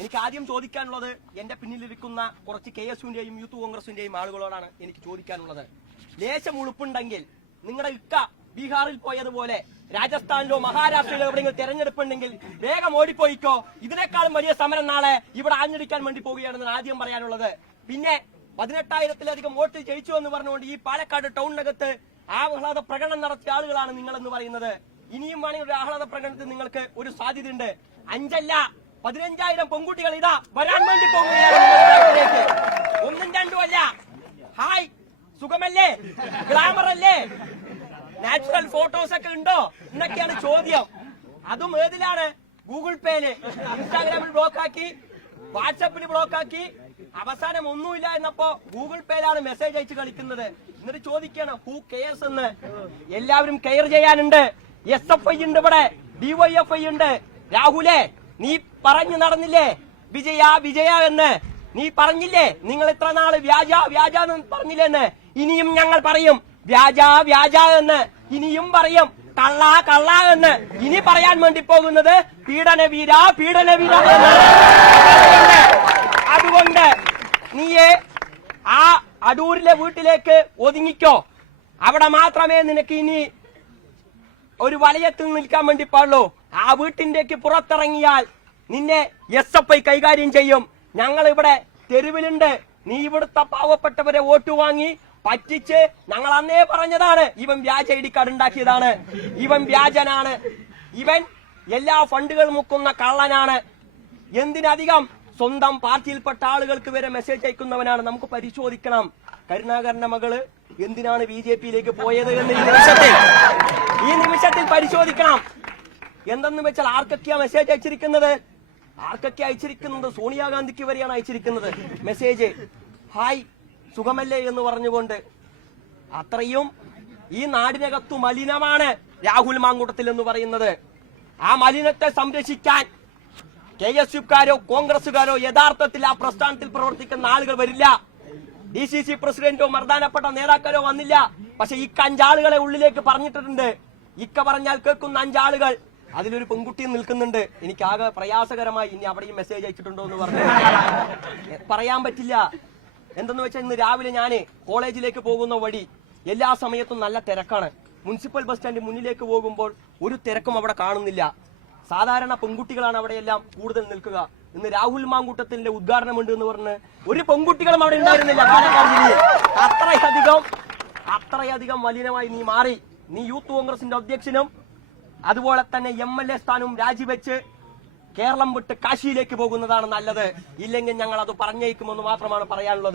എനിക്ക് ആദ്യം ചോദിക്കാനുള്ളത് എന്റെ പിന്നിലിരിക്കുന്ന കുറച്ച് കെ എസ് യുവിന്റെയും യൂത്ത് കോൺഗ്രസിന്റെയും ആളുകളോടാണ് എനിക്ക് ചോദിക്കാനുള്ളത്. ലേശം ഉളുപ്പുണ്ടെങ്കിൽ നിങ്ങളുടെ ഇക്ക ബീഹാറിൽ പോയതുപോലെ രാജസ്ഥാനിലോ മഹാരാഷ്ട്രയിലോ എവിടെയെങ്കിലും തെരഞ്ഞെടുപ്പുണ്ടെങ്കിൽ വേഗം ഓടിപ്പോയിക്കോ. ഇതിനേക്കാളും വലിയ സമരം നാളെ ഇവിടെ ആഞ്ഞടിക്കാൻ വേണ്ടി പോവുകയാണെന്ന് ആദ്യം പറയാനുള്ളത്. പിന്നെ പതിനെട്ടായിരത്തിലധികം വോട്ട് ജയിച്ചു എന്ന് പറഞ്ഞുകൊണ്ട് ഈ പാലക്കാട് ടൗണിനകത്ത് ആഹ്ലാദ പ്രകടനം നടത്തിയ ആളുകളാണ് നിങ്ങൾ എന്ന് പറയുന്നത്. ഇനിയും വേണമെങ്കിൽ ഒരു ആഹ്ലാദ പ്രകടനത്തിൽ നിങ്ങൾക്ക് ഒരു സാധ്യതയുണ്ട്. അഞ്ചല്ല പതിനഞ്ചായിരം പെൺകുട്ടികൾ ഇതാ വരാൻ വേണ്ടി പോകുകയാണ് ഒന്നും രണ്ടും അല്ല. ഹായ്. സുഖമല്ലേ? ഗ്ലാമർ അല്ലേ? നാച്ചുറൽ ഫോട്ടോസ് ഒക്കെ ഉണ്ടോ? എന്നൊക്കെയാണ് ചോദ്യം. അതും ഏതിലാണ്? ഗൂഗിൾ പേയിൽ ഇൻസ്റ്റാഗ്രാമിൽ ബ്ലോക്ക് ആക്കി. വാട്സപ്പിൽ ബ്ലോക്ക് ആക്കി. അവസാനം ഒന്നുമില്ല എന്നപ്പോ ഗൂഗിൾ പേയിലാണ് മെസ്സേജ് അയച്ച് കളിക്കുന്നത്. എന്നിട്ട് ചോദിക്കാണ് ഹൂ കെയർസ് എന്ന്? എല്ലാവരും കെയർ ചെയ്യാനുണ്ട്. എസ് എഫ് ഐ ഉണ്ട് ഇവിടെ. ഡിവൈഎഫ് ഐ ഉണ്ട്. രാഹുലേ നീ പറഞ്ഞു നടന്നില്ലേ? വിജയ വിജയ എന്ന്. നീ പറഞ്ഞില്ലേ? നിങ്ങൾ ഇത്ര നാൾ വ്യാജ വ്യാജ എന്ന് പറഞ്ഞില്ലെന്ന്? ഇനിയും ഞങ്ങൾ പറയും വ്യാജ വ്യാജ എന്ന്. ഇനിയും പറയും കള്ള കള്ള എന്ന്. ഇനി പറയാൻ വേണ്ടി പോകുന്നത് പീഡന വീര പീഡന വീര അതുകൊണ്ട് അതുകൊണ്ട് നീയെ ആ അടൂരിലെ വീട്ടിലേക്ക് ഒതുങ്ങിക്കോ. അവിടെ മാത്രമേ നിനക്ക് ഇനി ഒരു വലയത്തിൽ നിൽക്കാൻ വേണ്ടി പാടുള്ളൂ. ആ വീട്ടിന്റേക്ക് പുറത്തിറങ്ങിയാൽ നിന്നെ എസ് എഫ് ഐ കൈകാര്യം ചെയ്യും. ഞങ്ങൾ ഇവിടെ തെരുവിലുണ്ട്. നീ ഇവിടുത്തെ പാവപ്പെട്ടവരെ വോട്ട് വാങ്ങി പറ്റിച്ച് ഞങ്ങൾ അന്നേ പറഞ്ഞതാണ് ഇവൻ വ്യാജ ഐ ഡി കാർഡ് ഉണ്ടാക്കിയതാണ്. ഇവൻ വ്യാജനാണ്. ഇവൻ എല്ലാ ഫണ്ടുകൾ മുക്കുന്ന കള്ളനാണ്. എന്തിനധികം സ്വന്തം പാർട്ടിയിൽപ്പെട്ട ആളുകൾക്ക് വരെ മെസ്സേജ് അയക്കുന്നവനാണ്. നമുക്ക് പരിശോധിക്കണം. കരുണാകരന്റെ മകൾ എന്തിനാണ് ബി ജെ പിയിലേക്ക് പോയത് എന്ന് ഈ നിമിഷത്തിൽ പരിശോധിക്കണം. എന്തെന്ന് വെച്ചാൽ ആർക്കൊക്കെയാ മെസ്സേജ് അയച്ചിരിക്കുന്നത്? ആർക്കൊക്കെ അയച്ചിരിക്കുന്നത്? സോണിയാഗാന്ധിക്ക് വരെയാണ് അയച്ചിരിക്കുന്നത്. മെസ്സേജ് ഹായ് സുഖമല്ലേ? എന്ന് പറഞ്ഞുകൊണ്ട് അത്രയും ഈ നാടിനകത്തു മലിനമാണ് രാഹുൽ മാങ്കൂട്ടത്തിൽ എന്ന് പറയുന്നത്. ആ മലിനത്തെ സംരക്ഷിക്കാൻ കെ എസ് യുക്കാരോ കോൺഗ്രസുകാരോ യഥാർത്ഥത്തിൽ ആ പ്രസ്ഥാനത്തിൽ പ്രവർത്തിക്കുന്ന ആളുകൾ വരില്ല. ഡി സി സി പ്രസിഡന്റോ മർദ്ദാനപ്പെട്ട നേതാക്കളോ വന്നില്ല. പക്ഷെ ഈ അഞ്ചാളുകളെ ഉള്ളിലേക്ക് പറഞ്ഞിട്ടുണ്ട്. ഇക്ക പറഞ്ഞാൽ കേൾക്കുന്ന അഞ്ചാളുകൾ. അതിലൊരു പെൺകുട്ടിയും നിൽക്കുന്നുണ്ട്. എനിക്ക് ആകെ പ്രയാസകരമായി ഇനി അവിടെയും മെസ്സേജ് അയച്ചിട്ടുണ്ടോ എന്ന് പറഞ്ഞു. പറയാൻ പറ്റില്ല. എന്തെന്ന് വെച്ചാൽ ഇന്ന് രാവിലെ ഞാൻ കോളേജിലേക്ക് പോകുന്ന വഴി എല്ലാ സമയത്തും നല്ല തിരക്കാണ്. മുനിസിപ്പൽ ബസ് സ്റ്റാൻഡ് മുന്നിലേക്ക് പോകുമ്പോൾ ഒരു തിരക്കും അവിടെ കാണുന്നില്ല. സാധാരണ പെൺകുട്ടികളാണ് അവിടെയെല്ലാം കൂടുതൽ നിൽക്കുക. ഇന്ന് രാഹുൽ മാങ്കൂട്ടത്തിന്റെ ഉദ്ഘാടനമുണ്ട് എന്ന് പറഞ്ഞ് ഒരു പെൺകുട്ടികളും അവിടെ ഉണ്ടായിരുന്നില്ല. അത്രയധികം അത്രയധികം മലിനമായി നീ മാറി. നീ യൂത്ത് കോൺഗ്രസിന്റെ അധ്യക്ഷനും അതുപോലെ തന്നെ എം എൽ എ സ്ഥാനവും രാജിവെച്ച് കേരളം വിട്ട് കാശിയിലേക്ക് പോകുന്നതാണ് നല്ലത്. ഇല്ലെങ്കിൽ ഞങ്ങൾ അത് പറഞ്ഞേക്കുമെന്ന് മാത്രമാണ് പറയാനുള്ളത്.